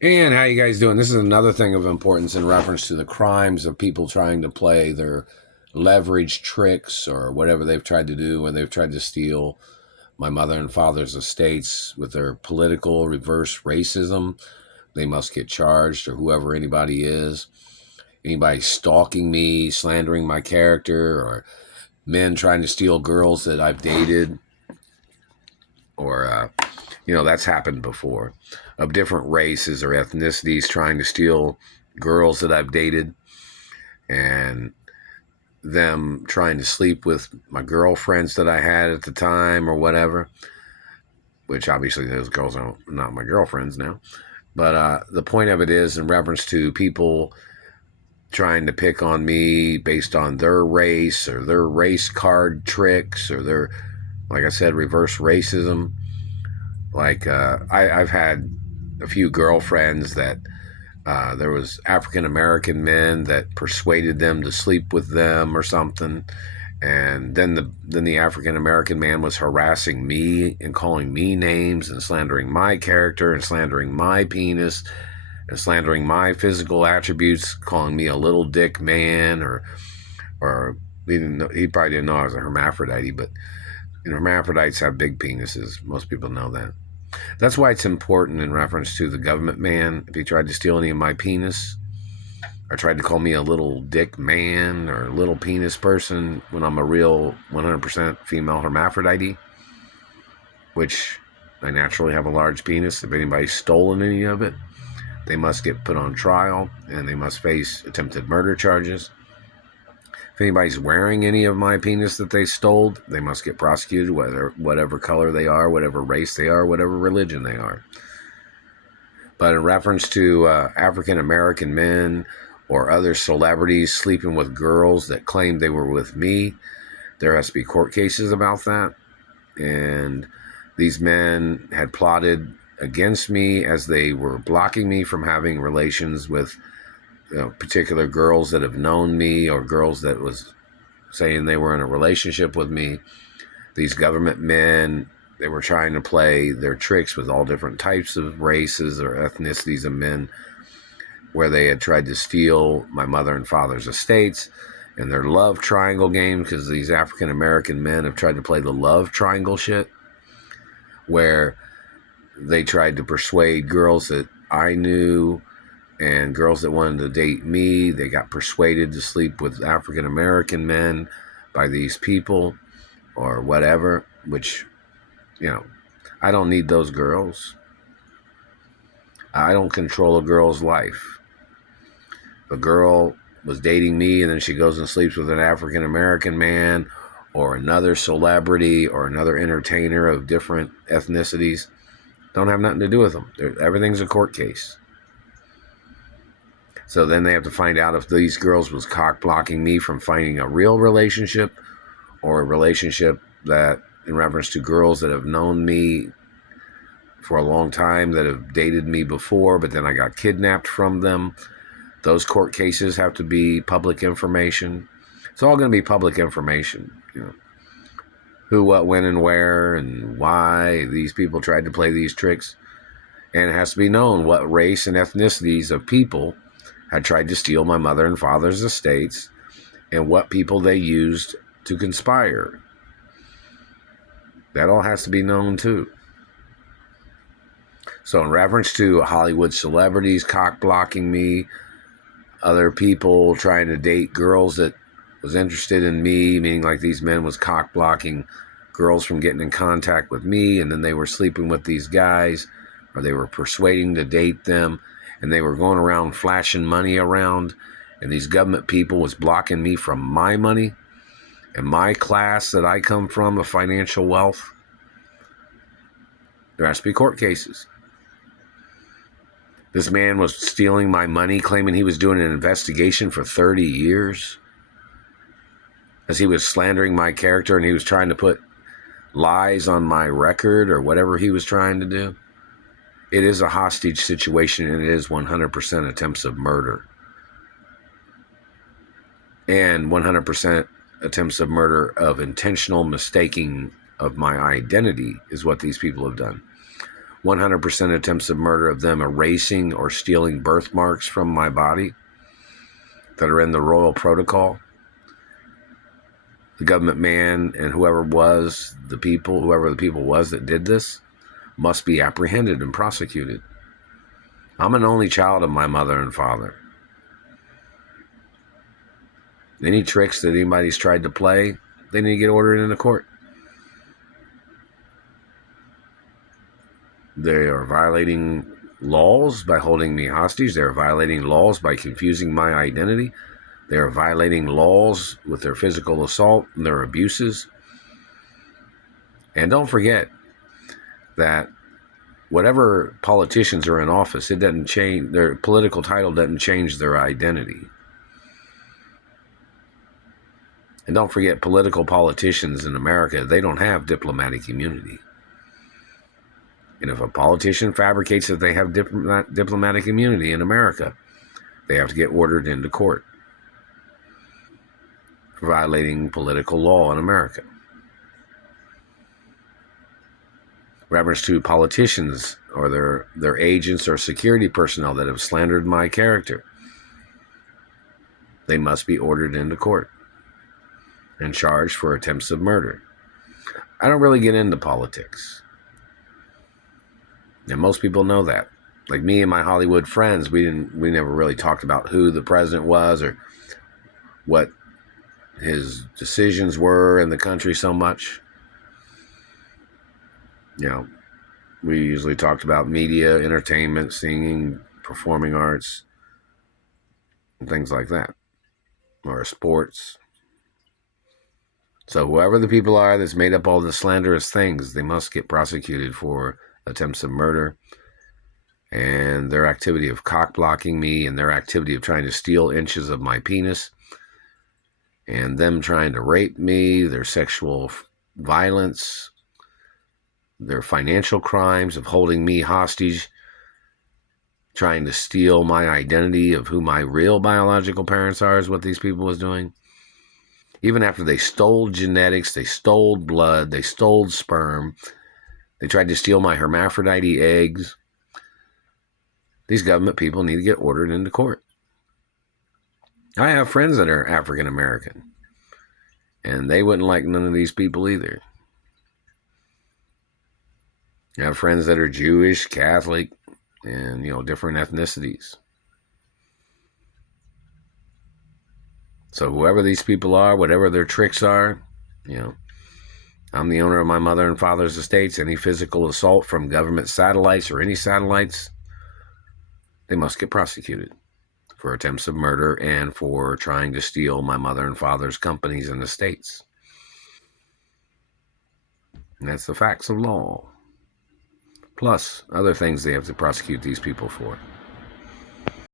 And how you guys doing? This is another thing of importance in reference to the crimes of people trying to play their leverage tricks or whatever they've tried to do when they've tried to steal my mother and father's estates with their political reverse racism. They must get charged, or whoever anybody is. Anybody stalking me, slandering my character, or men trying to steal girls that I've dated, or that's happened before, of different races or ethnicities trying to steal girls that I've dated, and them trying to sleep with my girlfriends that I had at the time or whatever, which obviously those girls are not my girlfriends now. But the point of it is in reference to people trying to pick on me based on their race or their race card tricks or their, like I said, reverse racism. I've had a few girlfriends that there was African American men that persuaded them to sleep with them or something, and then the African American man was harassing me and calling me names and slandering my character and slandering my penis and slandering my physical attributes, calling me a little dick man, or he probably didn't know I was a hermaphrodite, but hermaphrodites have big penises. Most people know that. That's why it's important in reference to the government man. If he tried to steal any of my penis or tried to call me a little dick man or little penis person when I'm a real 100% female hermaphrodite, which I naturally have a large penis. If anybody's stolen any of it, they must get put on trial and they must face attempted murder charges. If anybody's wearing any of my penis that they stole, they must get prosecuted, whatever color they are, whatever race they are, whatever religion they are. But in reference to African American men or other celebrities sleeping with girls that claimed they were with me, there has to be court cases about that. And these men had plotted against me as they were blocking me from having relations with particular girls that have known me or girls that was saying they were in a relationship with me. These government men, they were trying to play their tricks with all different types of races or ethnicities of men, where they had tried to steal my mother and father's estates and their love triangle game, because these African American men have tried to play the love triangle shit, where they tried to persuade girls that I knew and girls that wanted to date me. They got persuaded to sleep with African American men by these people or whatever, which, I don't need those girls. I don't control a girl's life. If a girl was dating me and then she goes and sleeps with an African American man or another celebrity or another entertainer of different ethnicities, don't have nothing to do with them. Everything's a court case. So then they have to find out if these girls was cock blocking me from finding a real relationship or a relationship that in reference to girls that have known me for a long time, that have dated me before, but then I got kidnapped from them. Those court cases have to be public information. It's all going to be public information. Who, what, when, and where, and why these people tried to play these tricks. And it has to be known what race and ethnicities of people had tried to steal my mother and father's estates and what people they used to conspire. That all has to be known too. So in reference to Hollywood celebrities cock blocking me, other people trying to date girls that was interested in me, meaning like these men was cock blocking girls from getting in contact with me, and then they were sleeping with these guys, or they were persuading to date them, and they were going around flashing money around, and these government people was blocking me from my money and my class that I come from of financial wealth. There has to be court cases. This man was stealing my money, claiming he was doing an investigation for 30 years as he was slandering my character and he was trying to put lies on my record or whatever he was trying to do. It is a hostage situation, and it is 100% attempts of murder. And 100% attempts of murder of intentional mistaking of my identity is what these people have done. 100% attempts of murder of them erasing or stealing birthmarks from my body that are in the royal protocol. The government man and whoever the people was that did this, must be apprehended and prosecuted. I'm an only child of my mother and father. Any tricks that anybody's tried to play, they need to get ordered into court. They are violating laws by holding me hostage. They are violating laws by confusing my identity. They are violating laws with their physical assault and their abuses. And don't forget that whatever politicians are in office, it doesn't change, their political title doesn't change their identity. And don't forget, political politicians in America, they don't have diplomatic immunity. And if a politician fabricates that they have diplomatic immunity in America, they have to get ordered into court for violating political law in America. Reference to politicians or their agents or security personnel that have slandered my character, they must be ordered into court and charged for attempts of murder. I don't really get into politics. And most people know that. Like me and my Hollywood friends, we never really talked about who the president was or what his decisions were in the country so much. You know, we usually talked about media, entertainment, singing, performing arts, and things like that, or sports. So whoever the people are that's made up all the slanderous things, they must get prosecuted for attempts of murder and their activity of cock blocking me and their activity of trying to steal inches of my penis and them trying to rape me, their sexual violence, their financial crimes of holding me hostage, trying to steal my identity of who my real biological parents are is what these people was doing. Even after they stole genetics, they stole blood, they stole sperm, they tried to steal my hermaphrodite eggs. These government people need to get ordered into court. I have friends that are African American, and they wouldn't like none of these people either. I have friends that are Jewish, Catholic, and, different ethnicities. So whoever these people are, whatever their tricks are, I'm the owner of my mother and father's estates. Any physical assault from government satellites or any satellites, they must get prosecuted for attempts of murder and for trying to steal my mother and father's companies and estates. And that's the facts of law. Plus other things they have to prosecute these people for.